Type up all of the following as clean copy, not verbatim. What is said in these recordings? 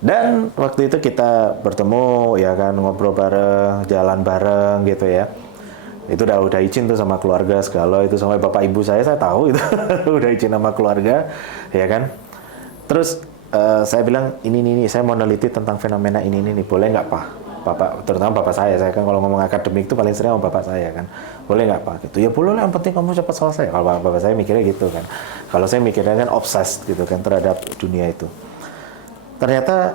Dan waktu itu kita bertemu ya kan, ngobrol bareng, jalan bareng gitu ya. Itu udah izin tuh sama keluarga segala itu, sama bapak ibu saya tahu itu udah izin sama keluarga ya kan. Terus saya bilang ini saya mau neliti tentang fenomena ini boleh nggak Pak? Bapak, terutama bapak saya kan kalau ngomong akademik itu paling sering sama bapak saya kan, boleh nggak Pak? Gitu ya boleh lah, yang penting kamu cepat selesai. Kalau bapak saya mikirnya gitu kan, kalau saya mikirnya kan obses gitu kan terhadap dunia itu. Ternyata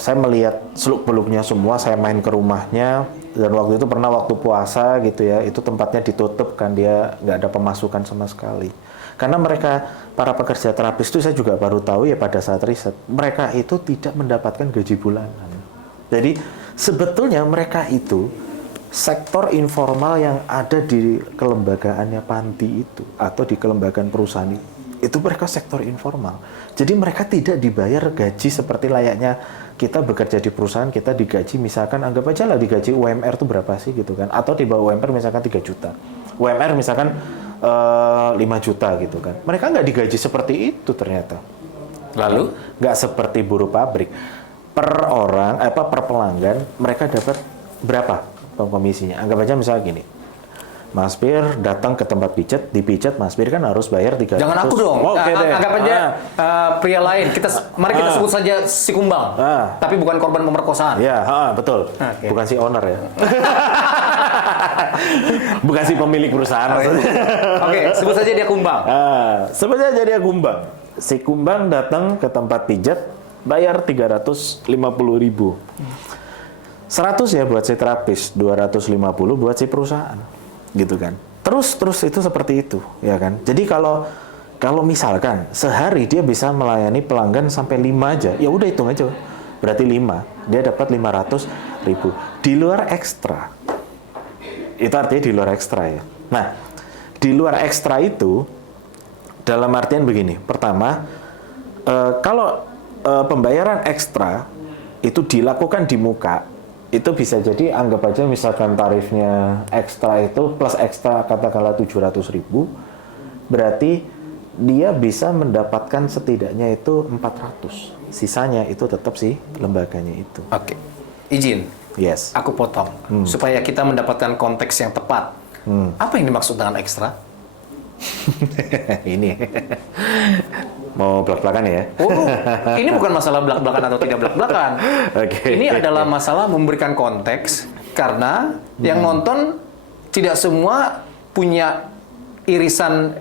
saya melihat seluk-beluknya semua, saya main ke rumahnya, dan waktu itu pernah waktu puasa gitu ya, itu tempatnya ditutup kan, dia nggak ada pemasukan sama sekali. Karena mereka, para pekerja terapis itu saya juga baru tahu ya pada saat riset, mereka itu tidak mendapatkan gaji bulanan. Jadi sebetulnya mereka itu sektor informal yang ada di kelembagaannya panti itu, atau di kelembagaan perusahaan itu mereka sektor informal. Jadi mereka tidak dibayar gaji seperti layaknya kita bekerja di perusahaan, kita digaji misalkan, anggap aja lah digaji UMR itu berapa sih gitu kan, atau di bawah UMR misalkan 3 juta, UMR misalkan 5 juta gitu kan. Mereka nggak digaji seperti itu ternyata. Lalu nggak seperti buruh pabrik. Per orang, per pelanggan mereka dapat berapa komisinya? Anggap aja misalnya gini, Mas Pir datang ke tempat pijat, dipijat Mas Pir kan harus bayar 300. Jangan aku dong. Anggap aja pria lain. Mari kita sebut saja si Kumbang. Tapi bukan korban pemerkosaan. Ya, betul. Okay. Bukan si owner ya. Bukan si pemilik perusahaan. Oke, sebut saja dia Kumbang. Sebut saja dia Kumbang. Si Kumbang datang ke tempat pijat, bayar 350.000. 100 ya buat si terapis, 250 buat si perusahaan. Gitu kan. Terus itu seperti itu, ya kan. Jadi kalau misalkan sehari dia bisa melayani pelanggan sampai 5 aja, ya udah hitung aja. Berarti 5, dia dapat 500.000. Di luar ekstra. Itu artinya di luar ekstra ya. Nah, di luar ekstra itu dalam artian begini. Pertama, kalau pembayaran ekstra itu dilakukan di muka, itu bisa jadi anggap aja misalkan tarifnya ekstra itu plus ekstra katakanlah 700.000, berarti dia bisa mendapatkan setidaknya itu 400. Sisanya itu tetap sih lembaganya itu. Oke. Izin. Yes. Aku potong supaya kita mendapatkan konteks yang tepat. Apa yang dimaksud dengan ekstra? Ini mau belak-belakan ya? Ini bukan masalah belak-belakan atau tidak belak-belakan. Okay. Ini adalah masalah memberikan konteks karena yang nonton tidak semua punya irisan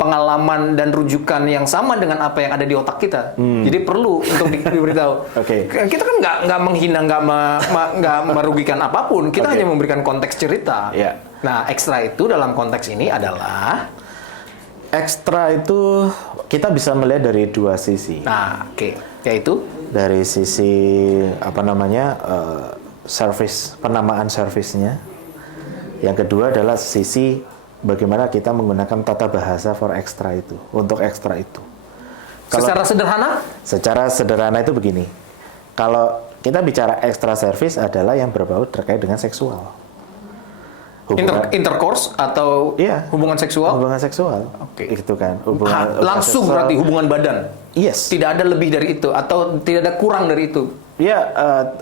pengalaman dan rujukan yang sama dengan apa yang ada di otak kita. Jadi perlu untuk diberitahu. Okay. Kita kan nggak menghina, nggak merugikan apapun. Kita hanya memberikan konteks cerita. Yeah. Nah, ekstra itu dalam konteks ini adalah ekstra itu kita bisa melihat dari dua sisi. Nah, yaitu dari sisi service, penamaan servisnya. Yang kedua adalah sisi bagaimana kita menggunakan tata bahasa for ekstra itu, untuk ekstra itu. Secara sederhana? Secara sederhana itu begini. Kalau kita bicara ekstra service adalah yang berbau terkait dengan seksual. Intercourse atau hubungan seksual? Hubungan seksual. Oke. Itu kan. Langsung berarti hubungan badan? Yes. Tidak ada lebih dari itu atau tidak ada kurang dari itu? Ya,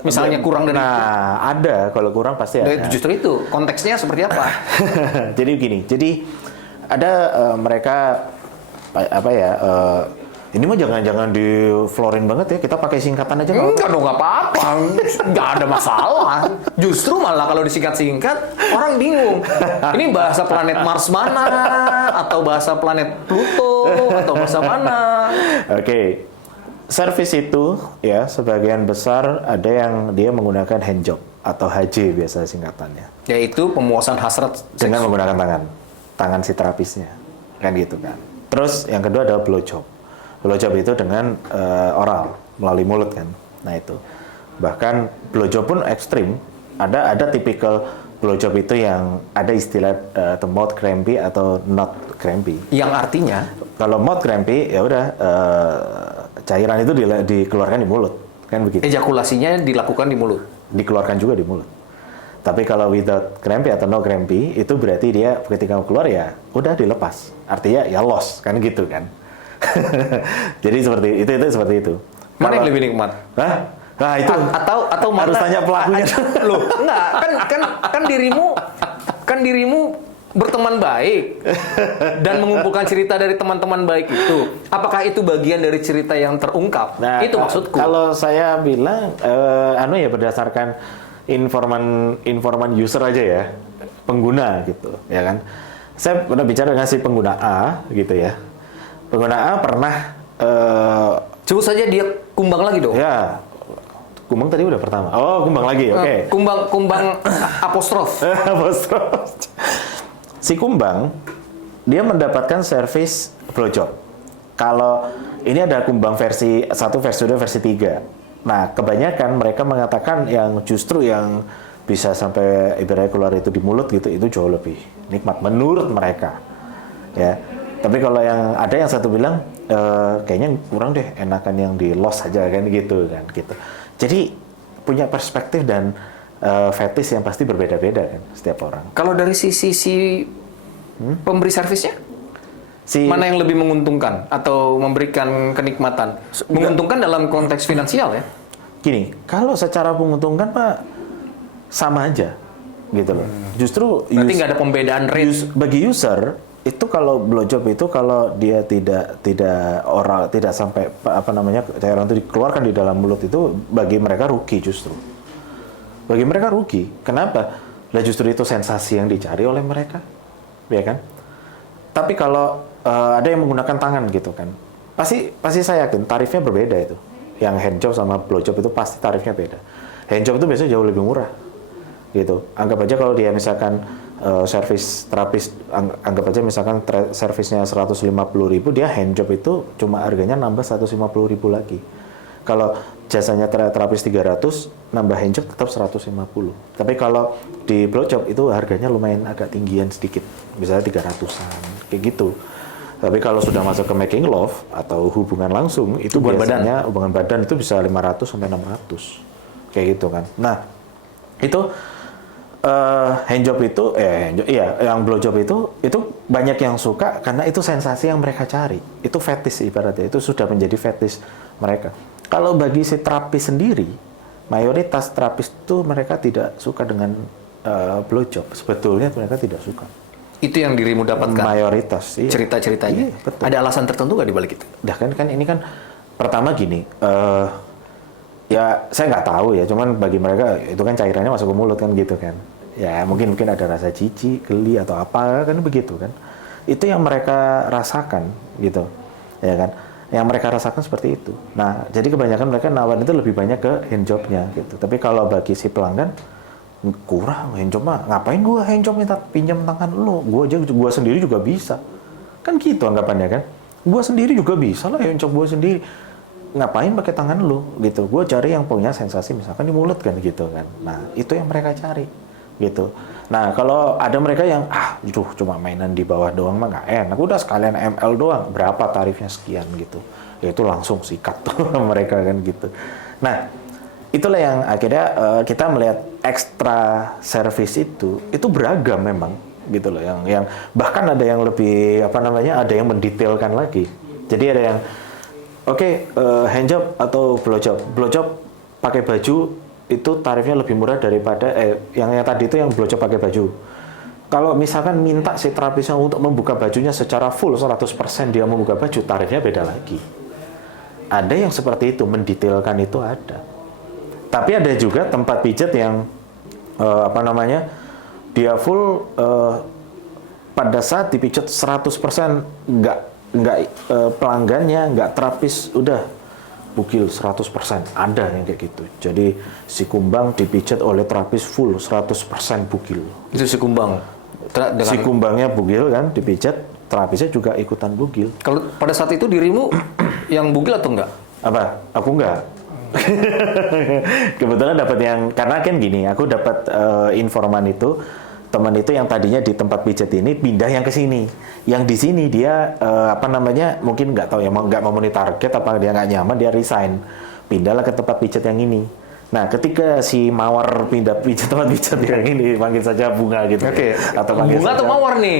misalnya kurang dari itu. Ada. Kalau kurang pasti ada. Justru itu. Konteksnya seperti apa? Jadi begini. Jadi ada mereka ini mah jangan di florin banget ya. Kita pakai singkatan aja. Enggak dong, nggak apa-apa. Nggak ada masalah. Justru malah kalau disingkat-singkat orang bingung. Ini bahasa planet Mars mana? Atau bahasa planet Pluto? Atau bahasa mana? Oke. Service itu ya sebagian besar ada yang dia menggunakan handjob atau HJ biasa singkatannya. Yaitu pemuasan hasrat dengan menggunakan tangan si terapisnya. Kan gitu kan. Terus yang kedua adalah blowjob. Blowjob itu dengan oral, melalui mulut kan. Nah itu. Bahkan blowjob pun ekstrim. Ada tipikal blowjob itu yang ada istilah the mouth crampy atau not crampy. Yang artinya? Kalau mouth crampy ya udah cairan itu dikeluarkan di mulut. Kan begitu. Ejakulasinya dilakukan di mulut? Dikeluarkan juga di mulut. Tapi kalau without crampy atau no crampy, itu berarti dia ketika keluar ya udah dilepas. Artinya ya loss, kan gitu kan. Jadi seperti itu. Mana yang lebih nikmat? Hah? Nah itu Atau mana? harus tanya pelakunya. Loh, enggak, kan dirimu berteman baik dan mengumpulkan cerita dari teman-teman baik itu. Apakah itu bagian dari cerita yang terungkap? Nah, itu maksudku. Kalau saya bilang berdasarkan informan user aja ya, pengguna gitu, ya kan. Saya pernah bicara dengan si pengguna A gitu ya. Pengguna A pernah Sebut saja dia kumbang lagi dong. ya, kumbang tadi udah pertama. Oh, kumbang lagi. Oke. Kumbang apostrof. Si kumbang dia mendapatkan servis blowjob. Kalau ini ada kumbang versi 1, versi 2, versi 3. Nah, kebanyakan mereka mengatakan yang justru yang bisa sampai ibaratnya keluar itu di mulut gitu, itu jauh lebih nikmat menurut mereka. Ya. Tapi kalau yang ada yang satu bilang kayaknya kurang deh, enakan yang di los aja kan gitu kan gitu. Jadi punya perspektif dan fetish yang pasti berbeda-beda kan setiap orang. Kalau dari sisi pemberi servisnya, mana yang lebih menguntungkan atau memberikan kenikmatan? Menguntungkan dalam konteks finansial ya? Gini, kalau secara menguntungkan Pak sama aja gitu loh. Justru berarti nggak ada pembedaan rate bagi user itu. Kalau blowjob itu kalau dia tidak sampai cairan itu dikeluarkan di dalam mulut, itu bagi mereka rugi justru. Bagi mereka rugi. Kenapa? Lah justru itu sensasi yang dicari oleh mereka, ya kan? Tapi kalau ada yang menggunakan tangan gitu kan, pasti saya yakin tarifnya berbeda itu. Yang handjob sama blowjob itu pasti tarifnya beda. Handjob itu biasanya jauh lebih murah, gitu. Anggap aja kalau dia misalkan servis terapis, anggap aja misalkan servisnya 150.000, dia handjob itu cuma harganya nambah 150.000 lagi. Kalau jasanya terapis 300, nambah handjob tetap 150. Tapi kalau di blowjob itu harganya lumayan agak tinggian sedikit, misalnya 300-an, kayak gitu. Tapi kalau sudah masuk ke making love atau hubungan langsung, itu biasanya hubungan badan itu bisa 500 sampai 600, kayak gitu kan. Nah, itu handjob itu, yang blowjob itu banyak yang suka karena itu sensasi yang mereka cari. Itu fetish ibaratnya, itu sudah menjadi fetish mereka. Kalau bagi si terapis sendiri, mayoritas terapis itu mereka tidak suka dengan blowjob. Sebetulnya mereka tidak suka. Itu yang dirimu dapatkan? Mayoritas, iya. Cerita-ceritanya? Iya, betul. Ada alasan tertentu nggak di balik itu? Dah kan ini kan pertama gini, ya saya nggak tahu ya, cuman bagi mereka itu kan cairannya masuk ke mulut kan gitu kan. Ya mungkin ada rasa jijik, geli atau apa kan begitu kan. Itu yang mereka rasakan gitu, ya kan. Yang mereka rasakan seperti itu. Nah, jadi kebanyakan mereka nawarin itu lebih banyak ke handjobnya gitu. Tapi kalau bagi si pelanggan kurang, handjob mah ngapain gua handjob minta pinjam tangan lu, gua sendiri juga bisa. Kan gitu anggapannya kan. Gua sendiri juga bisa lah handjob gua sendiri. Ngapain pakai tangan lu gitu. Gua cari yang punya sensasi misalkan di mulut kan gitu kan. Nah, itu yang mereka cari gitu. Nah, kalau ada mereka yang cuma mainan di bawah doang mah nggak enak. Udah sekalian ML doang, berapa tarifnya sekian gitu. Ya itu langsung sikat tuh mereka kan gitu. Nah, itulah yang akhirnya kita melihat ekstra service itu beragam memang gitu loh, yang bahkan ada yang lebih ada yang mendetailkan lagi. Jadi ada yang handjob atau blowjob pakai baju itu tarifnya lebih murah daripada yang tadi itu yang blowjob pakai baju. Kalau misalkan minta si terapisnya untuk membuka bajunya secara full 100% dia membuka baju, tarifnya beda lagi. Ada yang seperti itu, mendetailkan itu ada. Tapi ada juga tempat pijat yang dia full pada saat dipijat 100% nggak pelanggannya, nggak terapis, udah bugil 100%. Ada yang kayak gitu. Jadi si kumbang dipijat oleh terapis full 100% bugil. Itu si kumbang. Si kumbangnya bugil kan, dipijat, terapisnya juga ikutan bugil. Kalau pada saat itu dirimu yang bugil atau enggak? Apa? Aku enggak. Kebetulan dapat yang, karena kan gini, aku dapat informan itu, teman itu yang tadinya di tempat pijat ini pindah yang ke sini. Yang di sini dia mungkin nggak tahu ya, nggak memenuhi target apa dia nggak nyaman, dia resign, pindahlah ke tempat pijat yang ini. Nah, ketika si mawar pindah pijat tempat pijat yang ini, panggil saja bunga gitu. Oke. Ya. Atau panggil bunga saja, atau mawar nih?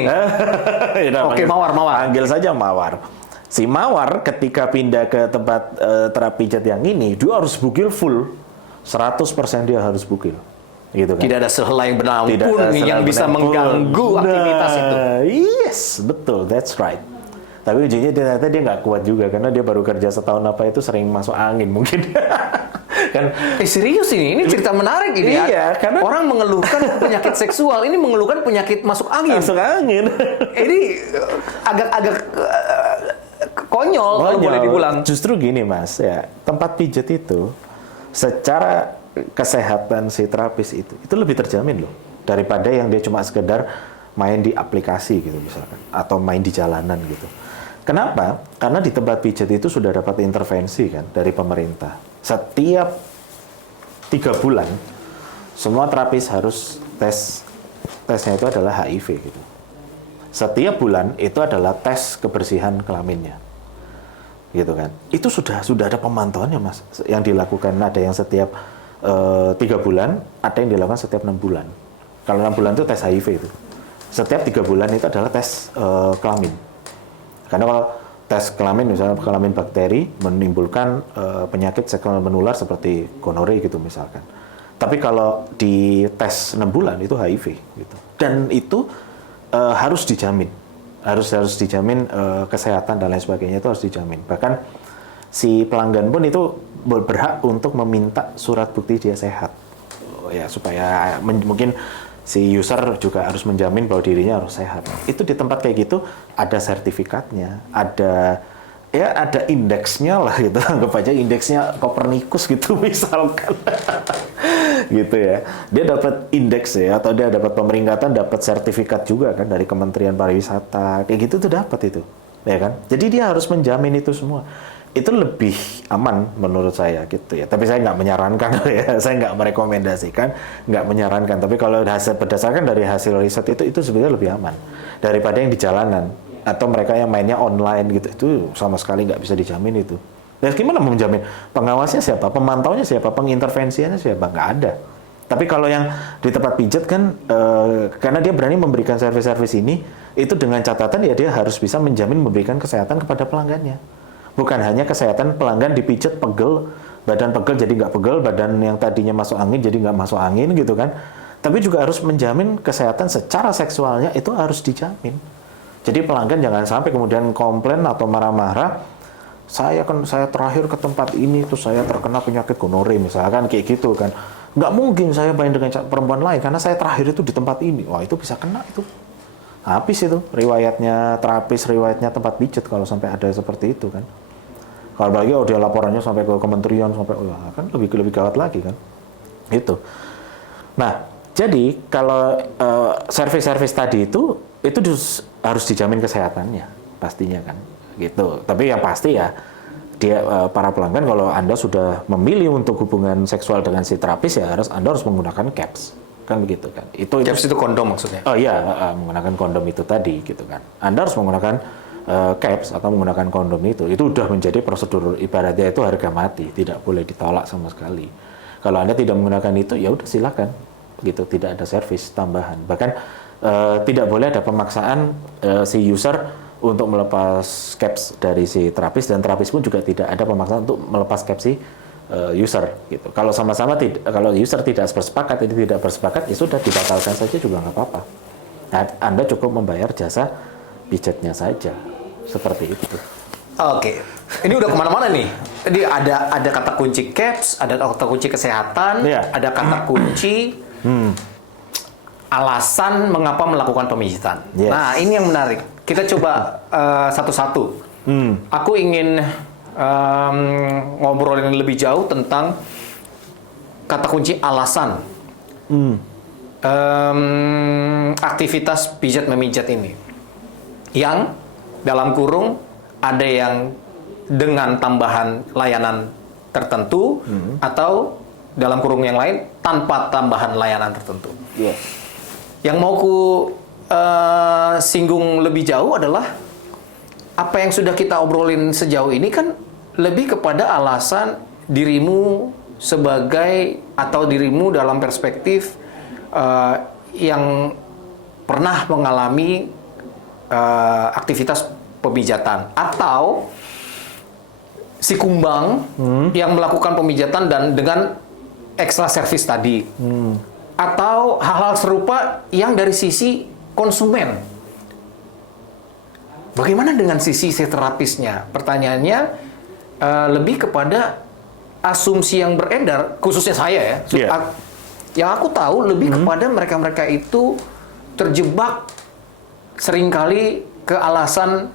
Oke, mawar. Panggil saja mawar. Si mawar ketika pindah ke tempat terapi pijat yang ini, dia harus bukil full. 100% dia harus bukil. Gitu kan. Tidak ada sehelai benang Tidak pun ada yang sehelai bisa benang pun. mengganggu aktivitas itu. Yes, betul, that's right. Tapi ujungnya ternyata dia nggak kuat juga karena dia baru kerja setahun apa itu sering masuk angin mungkin. Kan Serius ini cerita menarik ini ya. Iya, karena- Orang mengeluhkan penyakit seksual, ini mengeluhkan penyakit masuk angin. masuk angin. Ini agak-agak konyol kalau boleh dibilang. Justru gini Mas, ya tempat pijat itu secara kesehatan si terapis itu lebih terjamin loh daripada yang dia cuma sekedar main di aplikasi gitu misalkan atau main di jalanan gitu. Kenapa? Karena di tempat pijat itu sudah dapat intervensi kan dari pemerintah. Setiap 3 bulan semua terapis harus tesnya itu adalah HIV gitu. Setiap bulan itu adalah tes kebersihan kelaminnya. Gitu kan. Itu sudah ada pemantauannya Mas. Yang dilakukan ada yang setiap 3 bulan, ada yang dilakukan setiap 6 bulan. Kalau 6 bulan itu tes HIV itu. Setiap 3 bulan itu adalah tes kelamin. Karena kalau tes kelamin, misalnya kelamin bakteri, menimbulkan penyakit seksual menular seperti gonore gitu misalkan. Tapi kalau di tes 6 bulan itu HIV gitu. Dan itu harus dijamin. Harus dijamin kesehatan dan lain sebagainya itu harus dijamin. Bahkan si pelanggan pun itu berhak untuk meminta surat bukti dia sehat. Ya supaya mungkin si user juga harus menjamin bahwa dirinya harus sehat. Itu di tempat kayak gitu ada sertifikatnya, ada indeksnya lah gitu. Anggap aja indeksnya Copernicus gitu misalkan. Gitu ya. Dia dapat indeks ya atau dia dapat pemeringkatan, dapat sertifikat juga kan dari Kementerian Pariwisata. Kayak gitu tuh dapat itu. Ya kan? Jadi dia harus menjamin itu semua. Itu lebih aman menurut saya gitu ya. Tapi saya nggak menyarankan ya, saya nggak merekomendasikan, nggak menyarankan. Tapi kalau berdasarkan dari hasil riset itu sebenarnya lebih aman daripada yang di jalanan atau mereka yang mainnya online gitu. Itu sama sekali nggak bisa dijamin itu. Dan gimana mau menjamin? Pengawasnya siapa? Pemantaunya siapa? Pengintervensiannya siapa? Nggak ada. Tapi kalau yang di tempat pijat kan, karena dia berani memberikan servis-servis ini, itu dengan catatan ya dia harus bisa menjamin memberikan kesehatan kepada pelanggannya. Bukan hanya kesehatan pelanggan dipijat pegel, badan pegel jadi nggak pegel, badan yang tadinya masuk angin jadi nggak masuk angin gitu kan. Tapi juga harus menjamin kesehatan secara seksualnya itu harus dijamin. Jadi pelanggan jangan sampai kemudian komplain atau marah-marah, saya terakhir ke tempat ini tuh saya terkena penyakit gonore misalkan kayak gitu kan. Nggak mungkin saya main dengan perempuan lain karena saya terakhir itu di tempat ini. Wah itu bisa kena itu. Habis itu riwayatnya terapis, riwayatnya tempat pijat kalau sampai ada seperti itu kan. Kalau apalagi dia laporannya sampai ke kementerian sampai kan lebih gawat lagi kan. Itu. Nah, jadi kalau servis-servis tadi itu harus dijamin kesehatannya pastinya kan. Gitu. Tapi yang pasti ya dia para pelanggan kalau Anda sudah memilih untuk hubungan seksual dengan si terapis ya Anda harus menggunakan caps. Kan begitu kan. Caps itu kondom maksudnya. Oh iya, menggunakan kondom itu tadi gitu kan. Anda harus menggunakan caps atau menggunakan kondom itu udah menjadi prosedur ibaratnya itu harga mati, tidak boleh ditolak sama sekali. Kalau Anda tidak menggunakan itu ya udah silakan gitu, tidak ada servis tambahan. Bahkan tidak boleh ada pemaksaan si user untuk melepas caps dari si terapis dan terapis pun juga tidak ada pemaksaan untuk melepas caps si user gitu. Kalau sama-sama kalau user tidak bersepakat, ini tidak bersepakat ya sudah dibatalkan saja juga nggak apa-apa. Nah, Anda cukup membayar jasa pijatnya saja. Seperti itu. Oke, ini udah kemana-mana nih. Jadi ada kata kunci caps, ada kata kunci kesehatan, Iya. ada kata kunci alasan mengapa melakukan pemijatan. Yes. Nah, ini yang menarik. Kita coba satu-satu. Aku ingin ngobrolin lebih jauh tentang kata kunci alasan. Aktivitas pijat memijat ini. Yang dalam kurung ada yang dengan tambahan layanan tertentu atau dalam kurung yang lain tanpa tambahan layanan tertentu. Yes. Yang mau ku singgung lebih jauh adalah apa yang sudah kita obrolin sejauh ini kan lebih kepada alasan dirimu sebagai atau dirimu dalam perspektif yang pernah mengalami aktivitas pemijatan, atau si kumbang yang melakukan pemijatan dan dengan extra service tadi, atau hal-hal serupa yang dari sisi konsumen. Bagaimana dengan sisi si terapisnya? Pertanyaannya lebih kepada asumsi yang beredar, khususnya saya ya. Iya. Yang aku tahu lebih kepada mereka-mereka itu terjebak seringkali ke alasan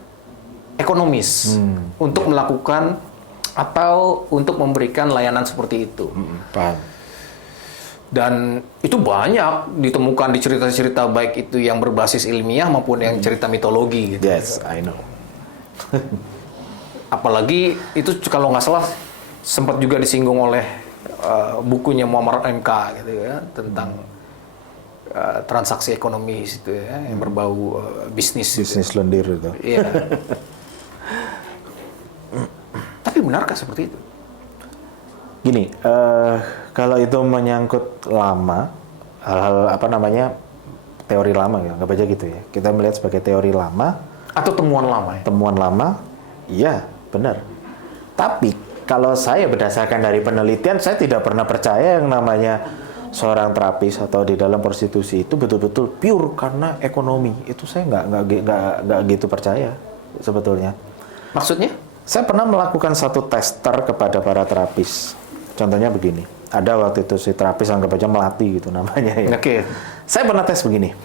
ekonomis untuk melakukan atau untuk memberikan layanan seperti itu. Paham. Dan itu banyak ditemukan di cerita-cerita baik itu yang berbasis ilmiah maupun yang cerita mitologi gitu. Yes, I know. Apalagi itu kalau nggak salah sempat juga disinggung oleh bukunya Muammar MK gitu ya, tentang transaksi ekonomi itu ya, yang berbau bisnis. Bisnis lendir itu. Iya. Tapi benarkah seperti itu? Gini, kalau itu menyangkut lama, hal-hal apa namanya, teori lama ya, nggak baca gitu ya. Kita melihat sebagai teori lama, Atau temuan lama ya? temuan lama, iya benar. Tapi kalau saya berdasarkan dari penelitian, saya tidak pernah percaya yang namanya seorang terapis atau di dalam prostitusi itu betul-betul pure karena ekonomi. Itu saya nggak gitu percaya sebetulnya. Maksudnya? Saya pernah melakukan satu tester kepada para terapis. Contohnya begini, ada waktu itu si terapis anggap aja Melati gitu namanya ya. Oke. Saya pernah tes begini,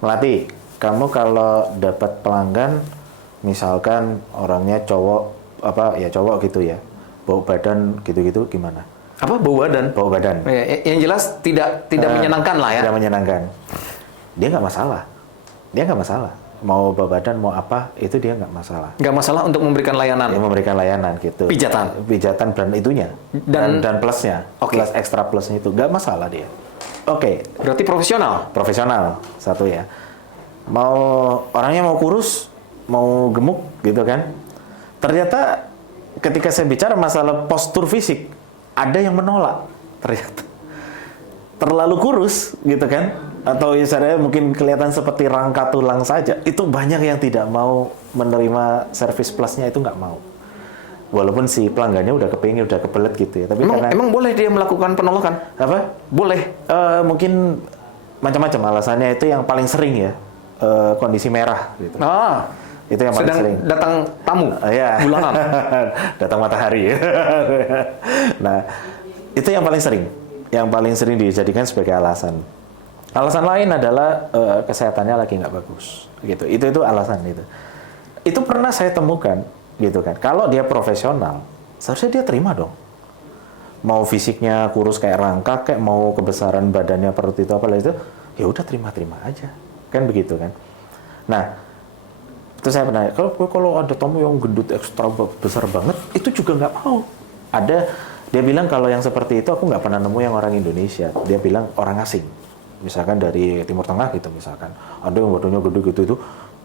Melati, kamu kalau dapat pelanggan, misalkan orangnya cowok, cowok gitu ya, bau badan gitu-gitu gimana? Apa bau badan? Bau badan. Yang jelas tidak menyenangkan lah ya. Tidak menyenangkan. Dia nggak masalah. Mau bau badan, mau apa, itu dia nggak masalah. Nggak masalah untuk memberikan layanan. Dia memberikan layanan gitu. Pijatan dan itunya. Dan plusnya. Oke. Plus ekstra plusnya itu. Nggak masalah dia. Oke. Berarti profesional. Profesional. Satu ya. Orangnya mau kurus, mau gemuk gitu kan. Ternyata ketika saya bicara masalah postur fisik, ada yang menolak. Ternyata. Terlalu kurus gitu kan. Atau ya saya mungkin kelihatan seperti rangka tulang saja, itu banyak yang tidak mau menerima service plusnya, itu nggak mau. Walaupun si pelanggannya udah kepingin, udah kebelet gitu ya. Tapi Emang boleh dia melakukan penolakan? apa? Boleh. Mungkin macam-macam alasannya. Itu yang paling sering ya, kondisi merah gitu. Itu yang paling Sedang sering. datang tamu. Iya. Bulanan. Datang matahari. Nah, itu yang paling sering. Yang paling sering dijadikan sebagai alasan. Alasan lain adalah kesehatannya lagi nggak bagus, gitu. Itu alasan itu. Itu pernah saya temukan, gitu kan. Kalau dia profesional, seharusnya dia terima dong. Mau fisiknya kurus kayak rangka, kayak mau kebesaran badannya perut itu apa itu, ya udah terima aja, kan begitu kan. Nah, itu saya pernah. Kalau ada tamu yang gendut ekstra besar banget, itu juga nggak mau. Dia bilang kalau yang seperti itu aku nggak pernah nemu yang orang Indonesia. Dia bilang orang asing. Misalkan dari Timur Tengah gitu misalkan, ada yang badannya gede gitu itu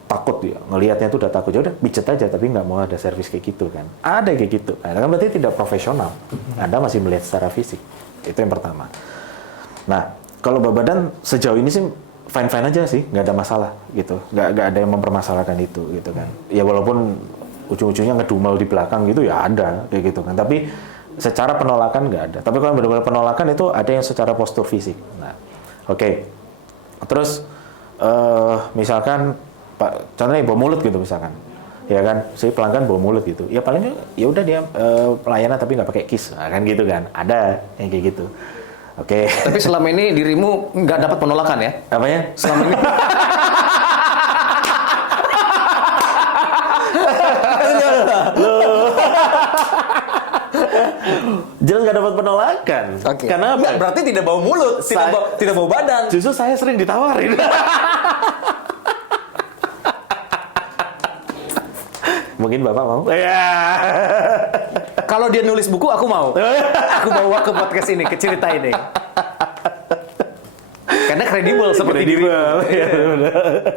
takut dia, ngelihatnya itu udah takut, ya udah pijet aja tapi nggak mau ada servis kayak gitu kan, ada kayak gitu, nah, kan berarti tidak profesional, Anda masih melihat secara fisik, itu yang pertama. Nah kalau badan sejauh ini sih fine aja sih, nggak ada masalah gitu, nggak ada yang mempermasalahkan itu gitu kan, ya walaupun ujung-ujungnya ngedumel di belakang gitu ya ada kayak gitu kan, tapi secara penolakan nggak ada, tapi kalau benar-benar penolakan itu ada yang secara postur fisik. Nah Oke. Terus misalkan Pak contohnya bau mulut gitu misalkan. Ya kan, si pelanggan bau mulut gitu. Ya paling ya udah dia pelayanan tapi nggak pakai kiss. Nah, kan gitu kan. Ada yang kayak gitu. Oke. Tapi selama ini dirimu nggak dapat penolakan ya? Apanya? Selama ini. Jelas nggak dapat penolakan. Oke. Karena apa? Berarti tidak bau mulut, tidak bau badan. Justru saya sering ditawarin. Mungkin Bapak mau? Ya. Kalau dia nulis buku, aku mau. Aku bawa ke podcast ini, ke cerita ini. Karena kredibel seperti dirimu. Iya,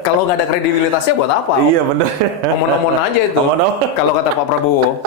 Kalau nggak ada kredibilitasnya buat apa? Iya benar. Omon-omon aja itu. Omon-omon. Kalau kata Pak Prabowo.